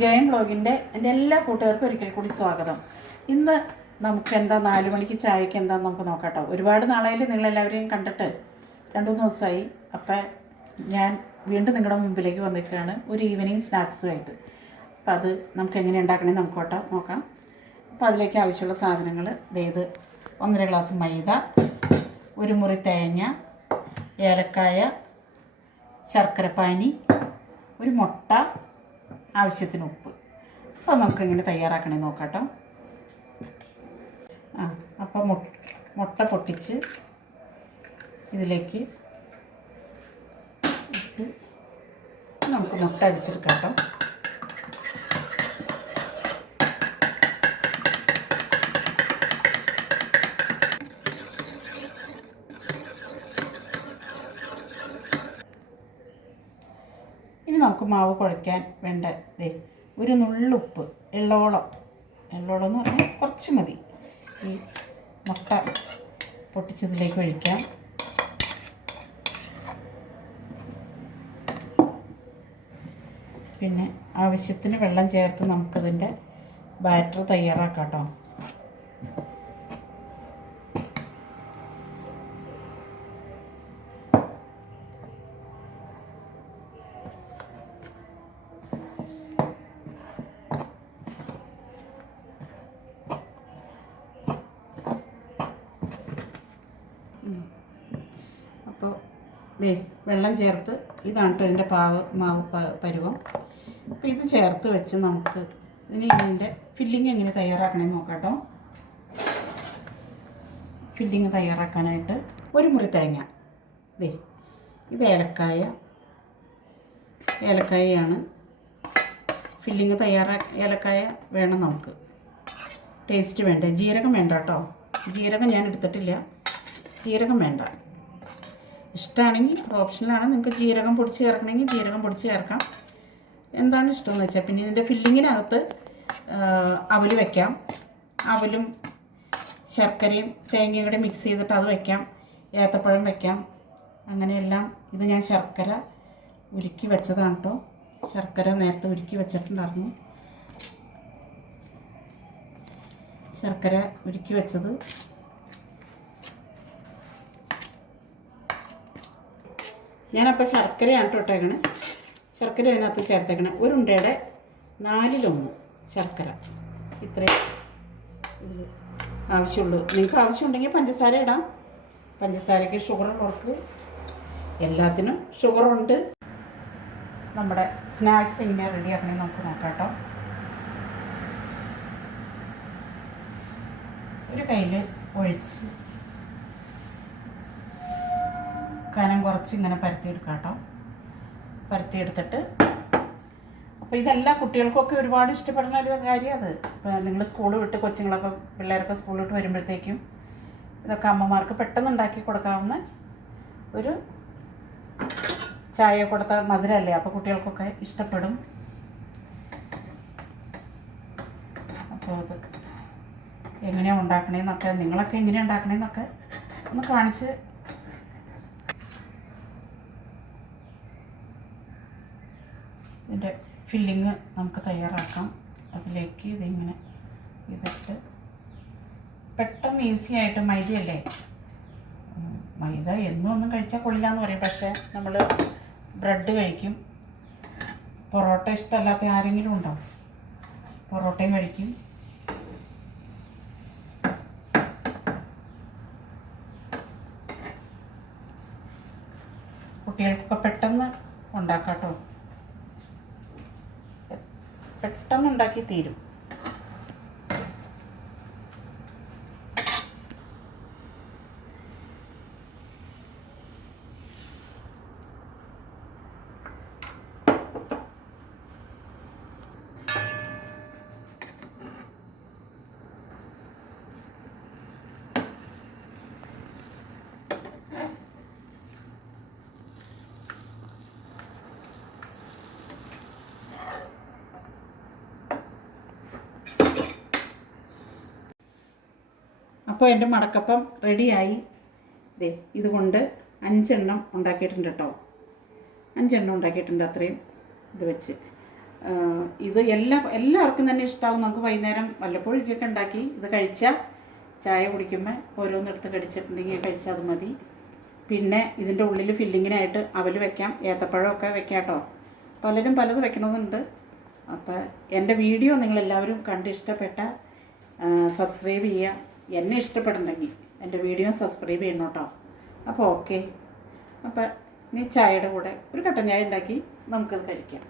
ജയൻ ബ്ലോഗിൻ്റെ എൻ്റെ എല്ലാ കൂട്ടുകാർക്കും ഒരിക്കൽ കൂടി സ്വാഗതം. ഇന്ന് നമുക്ക് എന്താ 4 മണിക്ക് ചായക്ക് എന്താണെന്ന് നമുക്ക് നോക്കാം. ഒരുപാട് നാളായാലും നിങ്ങളെല്ലാവരെയും കണ്ടിട്ട് 2-3 ദിവസമായി. അപ്പം ഞാൻ വീണ്ടും നിങ്ങളുടെ മുമ്പിലേക്ക് വന്നിരിക്കുകയാണ് ഒരു ഈവനിങ് സ്നാക്സുമായിട്ട്. അപ്പം അത് നമുക്ക് എങ്ങനെ ഉണ്ടാക്കണമെന്ന് നമുക്ക് നോക്കാം. അപ്പോൾ അതിലേക്ക് ആവശ്യമുള്ള സാധനങ്ങൾ ഇത് 1.5 ഗ്ലാസ് മൈദ, 1 മുറി തേങ്ങ, ഏലക്കായ, ശർക്കരപ്പാനി, ഒരു മുട്ട, ആവശ്യത്തിന് ഉപ്പ്. അപ്പോൾ നമുക്കെങ്ങനെ തയ്യാറാക്കണമെന്ന് നോക്കാം. അപ്പോൾ മുട്ട പൊട്ടിച്ച് ഇതിലേക്ക് ഇട്ട് നമുക്ക് മുട്ട അടിച്ചെടുക്കാം. ഇനി നമുക്ക് മാവ് കുഴയ്ക്കാൻ വേണ്ട ഒരു നുള്ളുപ്പ്, എള്ളോളം എന്ന് പറഞ്ഞാൽ കുറച്ച് മതി. ഈ മുട്ട പൊട്ടിച്ചതിലേക്ക് ഒഴിക്കാം. പിന്നെ ആവശ്യത്തിന് വെള്ളം ചേർത്ത് നമുക്കതിൻ്റെ ബാറ്റർ തയ്യാറാക്കാം കേട്ടോ. അപ്പോൾ വെള്ളം ചേർത്ത് ഇതാണ് കേട്ടോ ഇതിൻ്റെ മാവ് പരുവം. അപ്പോൾ ഇത് ചേർത്ത് വെച്ച് നമുക്ക് ഇതിൻ്റെ ഫില്ലിങ് എങ്ങനെ തയ്യാറാക്കണമെന്ന് നോക്കാം കേട്ടോ. ഫില്ലിങ് തയ്യാറാക്കാനായിട്ട് 1 മുറി തേങ്ങ, ഇത് ഏലക്കായയാണ് ഫില്ലിങ് ഏലക്കായ വേണം നമുക്ക്, ടേസ്റ്റ് വേണ്ട. ജീരകം വേണ്ട കേട്ടോ, ജീരകം ഞാൻ എടുത്തിട്ടില്ല. ജീരകം വേണ്ട, ഇഷ്ടമാണെങ്കിൽ അത് ഓപ്ഷനിലാണ്. നിങ്ങൾക്ക് ജീരകം പൊടിച്ച് ചേർക്കണമെങ്കിൽ ജീരകം പൊടിച്ച് ചേർക്കാം, എന്താണ് ഇഷ്ടമെന്ന് വെച്ചാൽ. പിന്നെ ഇതിൻ്റെ ഫില്ലിങ്ങിനകത്ത് അവൽ വയ്ക്കാം, അവലും ശർക്കരയും തേങ്ങയും കൂടെ മിക്സ് ചെയ്തിട്ട് അത് വയ്ക്കാം, ഏത്തപ്പഴം വയ്ക്കാം, അങ്ങനെയെല്ലാം. ഇത് ഞാൻ ശർക്കര ഉരുക്കി വെച്ചതാണ് കേട്ടോ. ശർക്കര നേരത്തെ ഉരുക്കി വെച്ചിട്ടുണ്ടായിരുന്നു. ശർക്കര ഉരുക്കി വെച്ചത് ഞാനപ്പോൾ ശർക്കരയാണ് ഇട്ടേക്കണേ. ശർക്കര ഇതിനകത്ത് ചേർത്തേക്കണേ. ഒരു ഉണ്ടയുടെ 4/1 ശർക്കര, ഇത്രയും ഇതിൽ ആവശ്യമുള്ളൂ. നിങ്ങൾക്ക് ആവശ്യമുണ്ടെങ്കിൽ പഞ്ചസാര ഇടാം. പഞ്ചസാരയ്ക്ക് ഷുഗറുള്ളവർക്ക് എല്ലാത്തിനും ഷുഗറുണ്ട്. നമ്മുടെ സ്നാക്സ് ഇങ്ങനെ റെഡിയാക്കണമെങ്കിൽ നമുക്ക് നോക്കാം കേട്ടോ. ഒരു കയ്യിൽ ഒഴിച്ച് കനം കുറച്ച് ഇങ്ങനെ പരത്തിയെടുക്കാം കേട്ടോ. പരത്തിയെടുത്തിട്ട് അപ്പോൾ ഇതെല്ലാം കുട്ടികൾക്കൊക്കെ ഒരുപാട് ഇഷ്ടപ്പെടുന്ന ഒരു കാര്യം അത്. ഇപ്പോൾ നിങ്ങൾ സ്കൂൾ വിട്ട് പിള്ളേരൊക്കെ സ്കൂൾ വിട്ട് വരുമ്പോഴത്തേക്കും ഇതൊക്കെ അമ്മമാർക്ക് പെട്ടെന്ന് ഉണ്ടാക്കി കൊടുക്കാവുന്ന ഒരു ചായ കൊടുത്ത മധുരമല്ലേ, അപ്പോൾ കുട്ടികൾക്കൊക്കെ ഇഷ്ടപ്പെടും. അപ്പോൾ അത് എങ്ങനെയാണ് ഉണ്ടാക്കണേന്നൊക്കെ, നിങ്ങളൊക്കെ എങ്ങനെയാണ് ഉണ്ടാക്കണേന്നൊക്കെ ഒന്ന് കാണിച്ച്. ഇതിൻ്റെ ഫില്ലിങ് നമുക്ക് തയ്യാറാക്കാം. അതിലേക്ക് ഇതിങ്ങനെ ഇതിട്ട് പെട്ടെന്ന് ഈസി ആയിട്ട്, മൈദയല്ലേ, മൈദ ഒന്നും കഴിച്ചാൽ കൊള്ളില്ല എന്ന് പറയും. പക്ഷേ നമ്മൾ ബ്രെഡ് കഴിക്കും, പൊറോട്ട ഇഷ്ടമല്ലാത്ത ആരെങ്കിലും ഉണ്ടോ? പൊറോട്ടയും കഴിക്കും. കുട്ടികൾക്കൊക്കെ പെട്ടെന്ന് ഉണ്ടാക്കാം കേട്ടോ, പെട്ടെന്ന് ഉണ്ടാക്കി തീരും. അപ്പോൾ എൻ്റെ മടക്കപ്പം റെഡിയായി. ഇതുകൊണ്ട് 5 എണ്ണം ഉണ്ടാക്കിയിട്ടുണ്ട് കേട്ടോ. 5 എണ്ണം ഉണ്ടാക്കിയിട്ടുണ്ട്, അത്രയും ഇത് വെച്ച്. ഇത് എല്ലാവർക്കും തന്നെ ഇഷ്ടമാവും. നമുക്ക് വൈകുന്നേരം വല്ലപ്പോഴൊക്കെ ഉണ്ടാക്കി ഇത് കഴിച്ചാൽ ചായ കുടിക്കുമ്പോൾ ഓരോന്നെടുത്ത് കടിച്ചിട്ടുണ്ടെങ്കിൽ കഴിച്ചാൽ അത് മതി. പിന്നെ ഇതിൻ്റെ ഉള്ളിൽ ഫില്ലിങ്ങിനായിട്ട് അവൽ വെക്കാം, ഏത്തപ്പഴമൊക്കെ വെക്കാം കേട്ടോ. പലരും പലത് വെക്കണമെന്നുണ്ട്. അപ്പോൾ എൻ്റെ വീഡിയോ നിങ്ങളെല്ലാവരും കണ്ട് ഇഷ്ടപ്പെട്ട സബ്സ്ക്രൈബ് ചെയ്യുക. എന്നെ ഇഷ്ടപ്പെടുന്നുണ്ടെങ്കിൽ എൻ്റെ വീഡിയോ സബ്സ്ക്രൈബ് ചെയ്യണം കേട്ടോ. അപ്പോൾ ഓക്കെ. അപ്പോൾ ഇനി ചായയുടെ കൂടെ ഒരു കട്ടൻ ചായ ഉണ്ടാക്കി നമുക്കത് കഴിക്കാം.